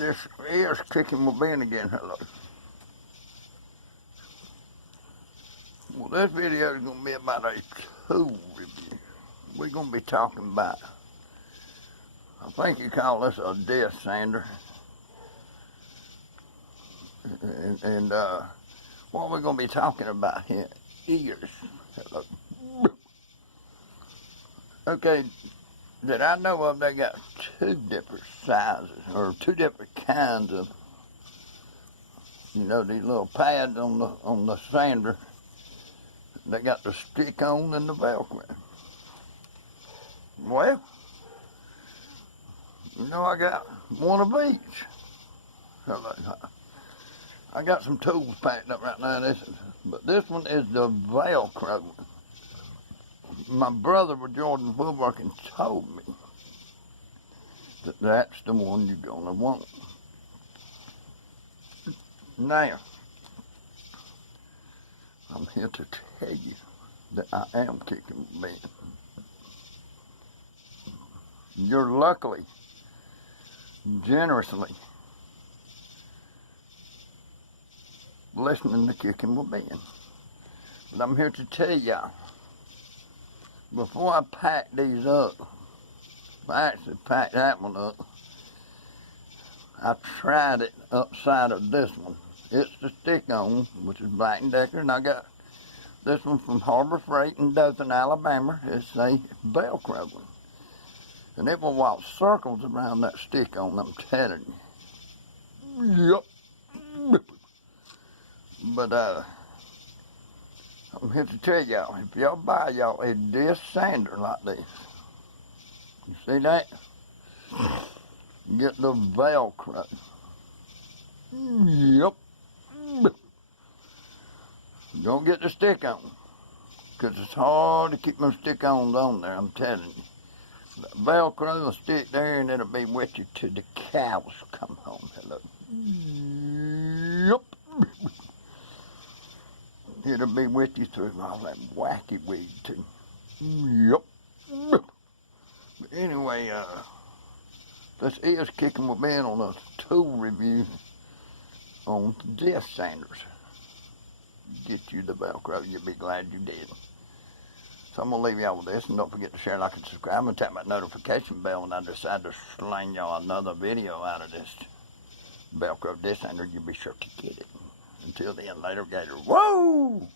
This is Kicking with Ben again. Hello. Well, this video is going to be about a tool review. We're going to be talking about, I think you call this a disc sander. And what we're going to be talking about here is, hello. Okay, that I know of, they got two different sizes, or two different kinds of, you know, these little pads on the sander. They got the stick on and the Velcro. Well, you know, I got one of each. I got some tools packed up right now. But this one is the Velcro one. My brother with Jordan Woodworking told me that that's the one you're gonna want. Now, I'm here to tell you that I am kicking with Ben. You're luckily, generously listening to Kicking with Ben. But I'm here to tell y'all, before I pack these up, I actually packed that one up, I tried it upside of this one. It's the stick-on, which is Black & Decker, and I got this one from Harbor Freight in Dothan, Alabama. It's a Velcro one. And it will walk circles around that stick-on, I'm telling you. Yep. But, I'm here to tell y'all, if y'all buy y'all a disc sander like this, you see that? Get the Velcro. Yep. Don't get the stick-on, because it's hard to keep them stick-ons on there, I'm telling you. The Velcro will stick there and it'll be with you till the cows come home. Hello. Yep. It'll be with you through all that wacky weed too. Yep. But anyway, this is Kicking with Ben on a tool review on disc sanders. Get you the Velcro, you'll be glad you did. So I'm going to leave y'all with this, and don't forget to share, like, and subscribe, and tap that notification bell when I decide to sling y'all another video out of this Velcro disc sander. You'll be sure to get it. Until then, later, Gator. Whoa!